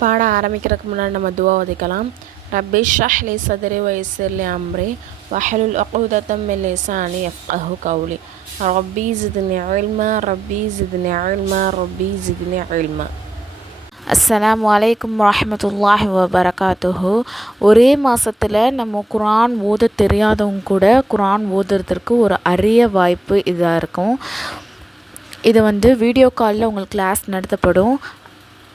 பாடம் ஆரம்பிக்கிறதுக்கு முன்னாடி நம்ம துவா ஓதிக்கலாம். ரப்பி ஷ்ரஹ் லி சத்ரி வயஸ்ஸிர் லி அம்ரி வஹ்லுல் உக்தத்தம் மின் லிசானி யஃப்கஹு கௌலி ரப்பி ஸித்னி இல்மா ரப்பி ஸித்னி இல்மா ரப்பி ஸித்னி இல்மா. அஸ்ஸலாமு அலைக்கும் வரஹ்மத்துல்லாஹி வபரகாத்துஹு. ஒரே மாதத்தில் நம்ம குர்ஆன் ஓத தெரியாதவங்க கூட குர்ஆன் ஓதுறதுக்கு ஒரு அரிய வாய்ப்பு இதாக இருக்கும். இது வீடியோ காலில் உங்களுக்கு கிளாஸ் நடத்தப்படும்.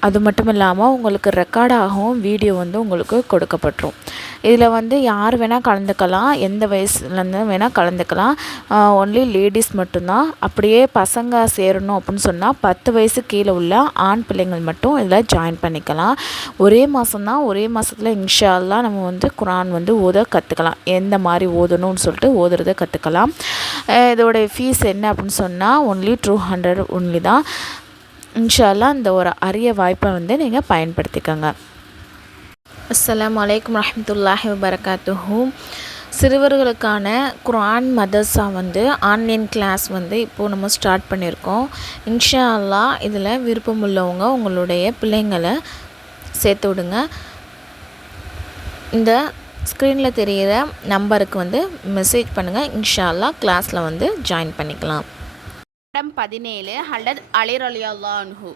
அது மட்டும் இல்லாமல் உங்களுக்கு ரெக்கார்டாகவும் வீடியோ உங்களுக்கு கொடுக்கப்பட்டுரும். இதில் யார் வேணால் கலந்துக்கலாம், எந்த வயசுலேருந்து வேணால் கலந்துக்கலாம். ஒன்லி லேடிஸ் மட்டும்தான். அப்படியே பசங்க சேரணும் அப்படின்னு சொன்னால் 10 வயசு கீழே உள்ள ஆண் பிள்ளைங்கள் மட்டும் இதில் ஜாயின் பண்ணிக்கலாம். ஒரே மாதம்தான், ஒரே மாதத்தில் இன்ஷா அல்லாஹ் நம்ம குர்ஆன் ஓத கற்றுக்கலாம். எந்த மாதிரி ஓதணும்னு சொல்லிட்டு ஓதுறதை கற்றுக்கலாம். இதோடைய ஃபீஸ் என்ன அப்படின்னு சொன்னால் ஒன்லி 200 ஒன்லி தான். இன்ஷா அல்லாஹ் இந்த ஒரு அரிய வாய்ப்பை நீங்கள் பயன்படுத்திக்கோங்க. அஸ்ஸலாமு அலைக்கும் வரஹ்மத்துல்லாஹி வபரகாத்துஹு. சிறுவர்களுக்கான குர்ஆன் மதர்ஸா ஆன்லைன் கிளாஸ் இப்போது நம்ம ஸ்டார்ட் பண்ணியிருக்கோம். இன்ஷா அல்லாஹ் இதில் விருப்பம் உள்ளவங்க உங்களுடைய பிள்ளைங்களை சேர்த்து விடுங்க. இந்த ஸ்க்ரீனில் தெரிகிற நம்பருக்கு மெசேஜ் பண்ணுங்கள். இன்ஷா அல்லாஹ் கிளாஸில் ஜாயின் பண்ணிக்கலாம். படம் 17 ஹலத் அலி ரலியல்லாஹு அன்ஹு.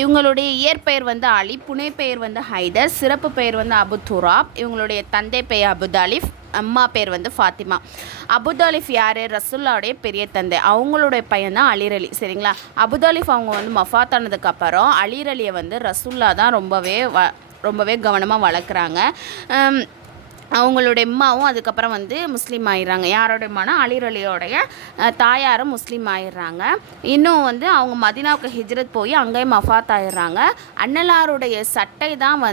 இவங்களுடைய இயற்பெயர் அலி, புனை பெயர் ஹைதர், சிறப்பு பெயர் அபு துராப். இவங்களுடைய தந்தை பெயர் அபுதாலிஃப், அம்மா பேர் ஃபாத்திமா. அபுதாலிஃப் யார்? ரசூல்லாவுடைய பெரிய தந்தை. அவங்களுடைய பையன் தான் அலிரலி. சரிங்களா? அபுதாலிஃப் அவங்க மஃபாத் ஆனதுக்கப்புறம் அலிரலியை ரசூல்லா தான் ரொம்பவே கவனமாக வளர்க்குறாங்க. அவங்களுடைய அம்மாவும் அதுக்கப்புறம் முஸ்லீம் ஆயிடுறாங்க. யாரோட அம்மானா அலிரலியோடைய தாயாரும் முஸ்லீம் ஆயிடுறாங்க. இன்னும் அவங்க மதீனாவுக்கு ஹிஜ்ரத் போய் அங்கேயே மஃபாத் ஆயிடுறாங்க. அன்னலாருடைய சட்டை தான்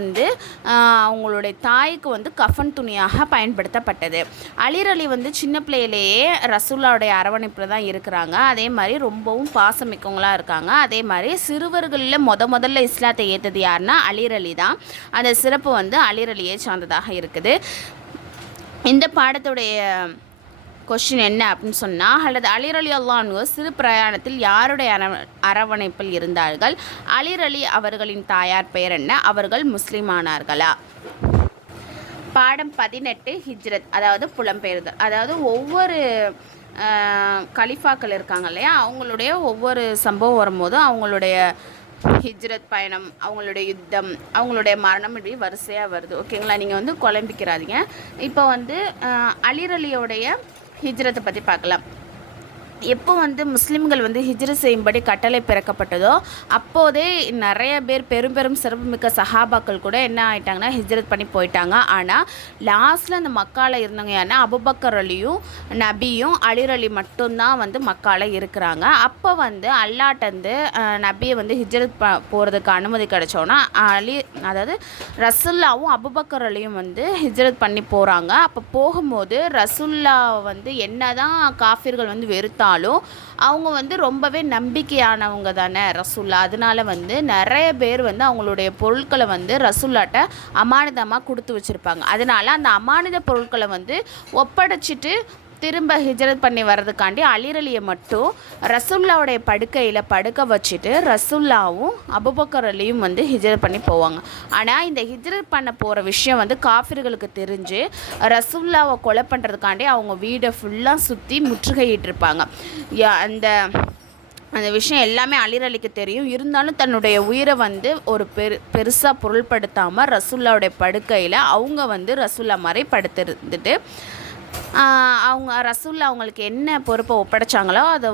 அவங்களுடைய தாய்க்கு கஃபன் துணியாக பயன்படுத்தப்பட்டது. அலிரலி சின்ன பிள்ளையிலேயே ரசூல்லாவுடைய அரவணைப்பில் தான் இருக்கிறாங்க. அதே மாதிரி ரொம்பவும் பாசமிக்கவங்களாக இருக்காங்க. அதே மாதிரி சிறுவர்களில் முதல்ல இஸ்லாத்தை ஏற்றது யாருன்னா அலிரலி தான். அந்த சிறப்பு அலிரலியை சார்ந்ததாக இருக்குது. இந்த பாடத்துடைய கொஸ்டின் என்ன அப்படின்னு சொன்னால், அல்லது அலி ரலியல்லாஹு அன்ஹு சிறு பிரயாணத்தில் யாருடைய அரவணைப்பில் இருந்தார்கள்? அலிரலி அவர்களின் தாயார் பெயர் என்ன? அவர்கள் முஸ்லீம் ஆனார்களா? பாடம் 18 ஹிஜ்ரத், அதாவது புலம்பெயர்தல். அதாவது ஒவ்வொரு கலிஃபாக்கள் இருக்காங்க இல்லையா, அவங்களுடைய ஒவ்வொரு சம்பவம் வரும்போது அவங்களுடைய ஹிஜ்ரத் பயணம், அவங்களுடைய யுத்தம், அவங்களுடைய மரணம், இப்படி வரிசையாக வருது. ஓகேங்களா? நீங்கள் குழம்பிக்கிறாதீங்க. இப்போ அலிரலியோடைய ஹிஜ்ரத்தை பற்றி பார்க்கலாம். எப்போ முஸ்லீம்கள் ஹிஜ்ரத் செய்யும்படி கட்டளை பிறக்கப்பட்டதோ அப்போதே நிறைய பேர் பெரும் சிறப்புமிக்க சஹாபாக்கள் கூட என்ன ஆகிட்டாங்கன்னா ஹிஜ்ரத் பண்ணி போயிட்டாங்க. ஆனால் லாஸ்ட்டில் அந்த மக்கால இருந்தவங்க யாருன்னா அபுபக்கர் அலியும் நபியும் அலிரலி மட்டும்தான் மக்கால இருக்கிறாங்க. அப்போ அல்லாட்டந்து நபியை ஹிஜ்ரத் போகிறதுக்கு அனுமதி கிடைச்சோன்னா அதாவது ரசுல்லாவும் அபுபக்கர் அலியும் ஹிஜ்ரத் பண்ணி போகிறாங்க. அப்போ போகும்போது ரசுல்லா என்ன தான் காஃபிர்கள் வெறுத்தாலும் அவங்க ரொம்பவே நம்பிக்கையானவங்க தானே ரசூல்லா. அதனால நிறைய பேர் அவங்களுடைய பொருட்களை ரசூல்லாட்ட அமானிதமாக கொடுத்து வச்சுருப்பாங்க. அதனால் அந்த அமானித பொருட்களை ஒப்படைச்சிட்டு திரும்ப ஹிஜ்ரத் பண்ணி வர்றதுக்காண்டி அலிரலியை மட்டும் ரசூல்லாவுடைய படுக்கையில் படுக்க வச்சுட்டு ரசூல்லாவும் அபுபக்கர் அலியும் ஹிஜ்ரத் பண்ணி போவாங்க. ஆனால் இந்த ஹிஜ்ரத் பண்ண போகிற விஷயம் காஃபிர்களுக்கு தெரிஞ்சு ரசூல்லாவை கொலை பண்ணுறதுக்காண்டி அவங்க வீடை ஃபுல்லாக சுற்றி முற்றுகையிட்டிருப்பாங்க. அந்த விஷயம் எல்லாமே அலிரலிக்கு தெரியும். இருந்தாலும் தன்னுடைய உயிரை ஒரு பெருசாக பொருள்படுத்தாமல் ரசூல்லாவுடைய படுக்கையில் அவங்க ரசூல்லா மாதிரி படுத்திருந்துட்டு அவங்க ரசூல்லா அவங்களுக்கு என்ன பொறுப்பை ஒப்படைச்சாங்களோ அதை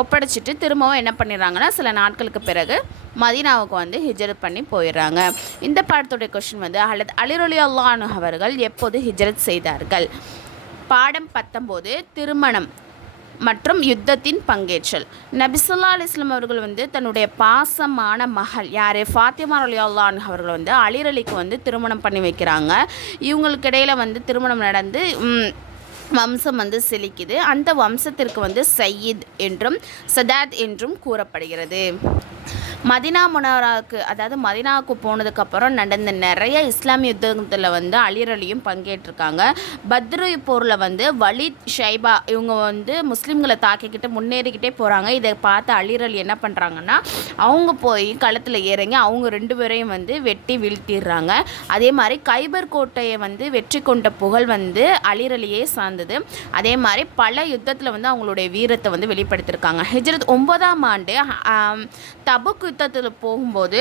ஒப்படைச்சிட்டு திரும்பவும் என்ன பண்ணிடுறாங்கன்னா சில நாட்களுக்கு பிறகு மதீனாவுக்கு ஹிஜ்ரத் பண்ணி போயிடுறாங்க. இந்த பாடத்துடைய கொஸ்டின் அல்லது அலி ரலியல்லாஹு அன்ஹு அவர்கள் எப்போது ஹிஜ்ரத் செய்தார்கள்? பாடம் 19 திருமணம் மற்றும் யுத்தத்தின் பங்கேற்றல். நபி ஸல்லல்லாஹு அலைஹி வஸல்லம் அவர்கள் தன்னுடைய பாசமான மகள் யார்? ஃபாத்திமா ரலியல்லாஹு அன்ஹா அவர்கள் அலிரலிக்கு திருமணம் பண்ணி வைக்கிறாங்க. இவங்களுக்கு இடையில் திருமணம் நடந்து வம்சம் செழிக்குது. அந்த வம்சத்திற்கு சையீத் என்றும் சதாத் என்றும் கூறப்படுகிறது. மதினா முனவராவுக்கு அதாவது மதினாவுக்கு போனதுக்கப்புறம் நடந்த நிறைய இஸ்லாமிய யுத்தத்தில் வந்து அலி அலியும் பங்கேற்றிருக்காங்க. பத்ரு போரில் வந்து வலித் ஷைபா இவங்க வந்து முஸ்லீம்களை தாக்கிக்கிட்டு முன்னேறிக்கிட்டே போகிறாங்க. இதை பார்த்து அலி அலி என்ன பண்ணுறாங்கன்னா அவங்க போய் களத்தில் இறங்கி அவங்க 2 பேரையும் வந்து வெட்டி வீழ்த்திடுறாங்க. அதே மாதிரி கைபர் கோட்டையை வந்து வெற்றி கொண்ட புகழ் வந்து அலி அலியே சார்ந்தது. அதே மாதிரி பல யுத்தத்தில் வந்து அவங்களுடைய வீரத்தை வந்து வெளிப்படுத்தியிருக்காங்க. ஹிஜ்ரத் 9ஆம் ஆண்டு தபுக் யுத்தத்தில் போகும்போது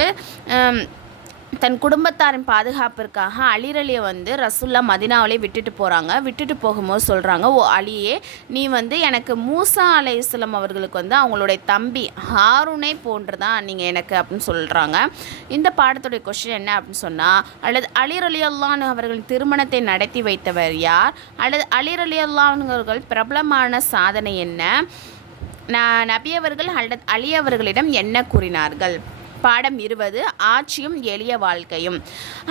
தன் குடும்பத்தாரின் பாதுகாப்பிற்காக அலி அலியை வந்து ரசூல்லா மதினாவிலே விட்டுட்டு போகிறாங்க. விட்டுட்டு போகும்போது சொல்கிறாங்க, ஓ அலியே, நீ வந்து எனக்கு மூசா அலைஹிஸ்ஸலாம் அவர்களுக்கு வந்து அவங்களுடைய தம்பி ஹாரூனை போன்றுதான் நீங்கள் எனக்கு அப்படின்னு சொல்கிறாங்க. இந்த பாடத்துடைய கொஸ்டின் என்ன அப்படின்னு சொன்னால், அல்லது அலி ரலியல்லாஹு அவர்களின் திருமணத்தை நடத்தி வைத்தவர் யார், அல்லது அலி ரலியல்லாஹு அவர்கள் பிரபலமான சாதனை என்ன, நபி அவர்கள் அல்லது அலி அவர்களிடம் என்ன கூறினார்கள். பாடம் 20 ஆட்சியும் எளிய வாழ்க்கையும்.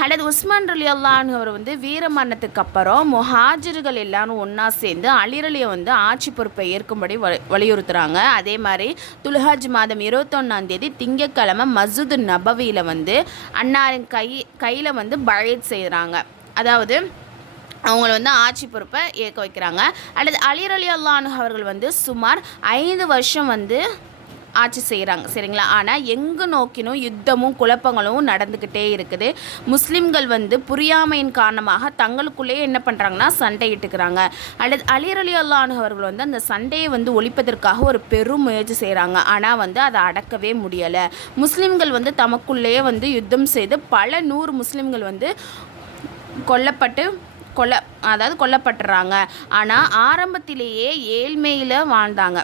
அல்லது உஸ்மான் ரலியல்லாஹு அவர் வந்து வீர மரணத்துக்கு அப்புறம் முஹாஜிர்கள் எல்லாரும் ஒன்றா சேர்ந்து அலி அலியை வந்து ஆட்சி பொறுப்பை ஏற்கும்படி வலியுறுத்துகிறாங்க. அதே மாதிரி துல்ஹஜ் மாதம் 21ஆம் தேதி திங்கட்கிழமை மஸ்ஜித் நபவியில் வந்து அன்னாரின் கையில் வந்து பைஅத் செய்கிறாங்க. அதாவது அவங்கள வந்து ஆட்சி பொறுப்பை ஏற்க வைக்கிறாங்க. அல்லது அலி ரலியல்லாஹு அவர்கள் வந்து சுமார் 5 வருஷம் வந்து ஆட்சி செய்கிறாங்க. சரிங்களா? ஆனால் எங்கே நோக்கினும் யுத்தமும் குழப்பங்களும் நடந்துக்கிட்டே இருக்குது. முஸ்லீம்கள் வந்து புரியாமையின் காரணமாக தங்களுக்குள்ளேயே என்ன பண்ணுறாங்கன்னா சண்டையிட்டுக்கிறாங்க. அல்லது அலி ரலியல்லாஹு அவர்கள் வந்து அந்த சண்டையை வந்து ஒழிப்பதற்காக ஒரு பெரும் முயற்சி செய்கிறாங்க. ஆனால் வந்து அதை அடக்கவே முடியலை. முஸ்லீம்கள் வந்து தமக்குள்ளேயே வந்து யுத்தம் செய்து பல 100 முஸ்லீம்கள் வந்து கொல்லப்பட்டுறாங்க. ஆனால் ஆரம்பத்திலேயே ஏழ்மையில் வாழ்ந்தாங்க.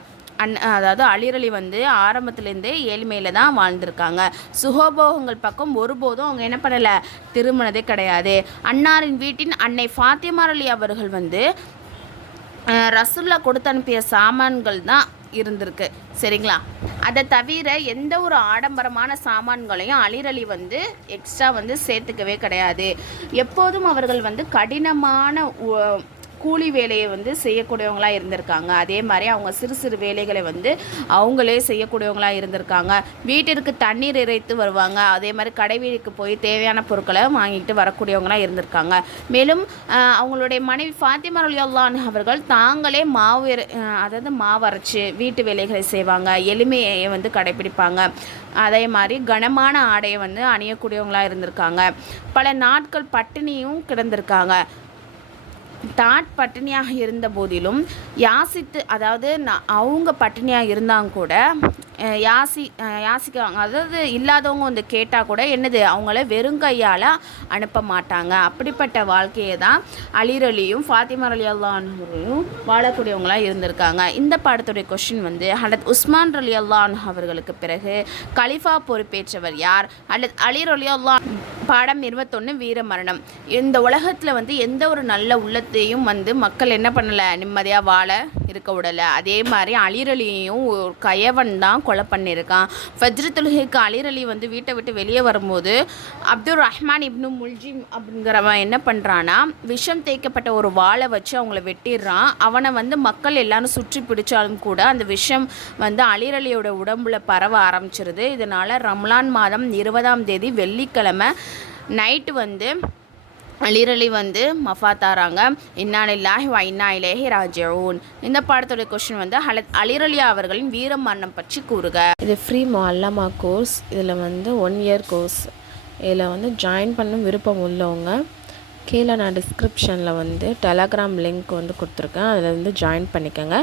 அதாவது அலி அலி வந்து ஆரம்பத்துலேருந்தே ஏழ்மையில் தான் வாழ்ந்திருக்காங்க. சுகோபோகங்கள் பக்கம் ஒருபோதும் அவங்க என்ன பண்ணலை, திருமணதே கிடையாது. அன்னாரின் வீட்டின் அன்னை ஃபாத்திமா அலி அவர்கள் வந்து ரசூல்லா கொடுத்து அனுப்பிய சாமான்கள் தான் இருந்திருக்கு. சரிங்களா? அதை தவிர எந்த ஒரு ஆடம்பரமான சாமான்களையும் அலி அலி வந்து எக்ஸ்ட்ரா வந்து சேர்த்துக்கவே கிடையாது. எப்போதும் அவர்கள் வந்து கடினமான கூலி வேலையை வந்து செய்யக்கூடியவங்களாக இருந்திருக்காங்க. அதே மாதிரி அவங்க சிறு சிறு வேலைகளை வந்து அவங்களே செய்யக்கூடியவங்களாக இருந்திருக்காங்க. வீட்டிற்கு தண்ணீர் இறைத்து வருவாங்க. அதே மாதிரி கடை வீட்டுக்கு போய் தேவையான பொருட்களை வாங்கிட்டு வரக்கூடியவங்களாக இருந்திருக்காங்க. மேலும் அவங்களுடைய மனைவி ஃபாத்திமா ரலியல்லாஹு அவர்கள் தாங்களே மாவு அரைச்சி வீட்டு வேலைகளை செய்வாங்க. எளிமையை வந்து கடைபிடிப்பாங்க. அதே மாதிரி கனமான ஆடையை வந்து அணியக்கூடியவங்களாக இருந்திருக்காங்க. பல நாட்கள் பட்டினியும் கிடந்திருக்காங்க. பட்டினியாக இருந்த போதிலும் அதாவது அவங்க பட்டினியாக இருந்தாங்க கூட யாசிக்குவாங்க. அதாவது இல்லாதவங்க வந்து கேட்டால் கூட என்னது அவங்கள வெறுங்கையால் அனுப்ப மாட்டாங்க. அப்படிப்பட்ட வாழ்க்கையை தான் அலி அலியும் ஃபாத்திமா ரலியல்லாஹு அன்ஹுவும் வாழக்கூடியவங்களாக இருந்திருக்காங்க. இந்த பாடத்துடைய கொஸ்டின் வந்து ஹலத் உஸ்மான் ரலியல்லாஹு அவர்களுக்கு பிறகு கலிஃபா பொறுப்பேற்றவர் யார், அல்லது அலி ரலியல்லாஹு. பாடம் 21 வீர மரணம். இந்த உலகத்தில் வந்து எந்த ஒரு நல்ல உள்ளத்தையும் வந்து மக்கள் என்ன பண்ணலை, நிம்மதியாக வாழ இருக்க விடலை. அதே மாதிரி அலி அலியையும் ஒரு கயவன் தான் கொலை பண்ணியிருக்கான். ஃபஜ்ர் தொழுகைக்கு அலி அலி வந்து வீட்டை விட்டு வெளியே வரும்போது அப்துல் ரஹ்மான் இப்னு முல்ஜிம் அப்படிங்கிறவன் என்ன பண்ணுறான்னா விஷம் தேய்க்கப்பட்ட ஒரு வாளை வச்சு அவங்கள வெட்டிடுறான். அவனை வந்து மக்கள் எல்லாரும் சுற்றி பிடிச்சாலும் கூட அந்த விஷம் வந்து அலி அலியோட உடம்புல பரவ ஆரம்பிச்சிருது. இதனால் ரம்லான் மாதம் 20ஆம் தேதி வெள்ளிக்கிழமை நைட்டு வந்து அலி அலி வந்து மஃபாத்தாராங்க. இன்னா லில்லாஹி வ இன்னா இலைஹி ராஜிஊன். இந்த பாடத்துடைய கொஸ்டின் வந்து அலி அலி அவர்களின் வீர மரணம் பற்றி கூறுக. இது ஃப்ரீ முஅல்லமா கோர்ஸ். இதில் வந்து 1 இயர் கோர்ஸ். இதில் வந்து ஜாயின் பண்ண விருப்பம் உள்ளவங்க கீழே நான் டிஸ்கிரிப்ஷனில் வந்து டெலகிராம் லிங்க் வந்து கொடுத்துருக்கேன். அதில் வந்து ஜாயின் பண்ணிக்கோங்க.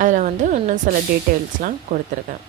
அதில் வந்து இன்னும் சில டீட்டெயில்ஸ்லாம் கொடுத்துருக்கேன்.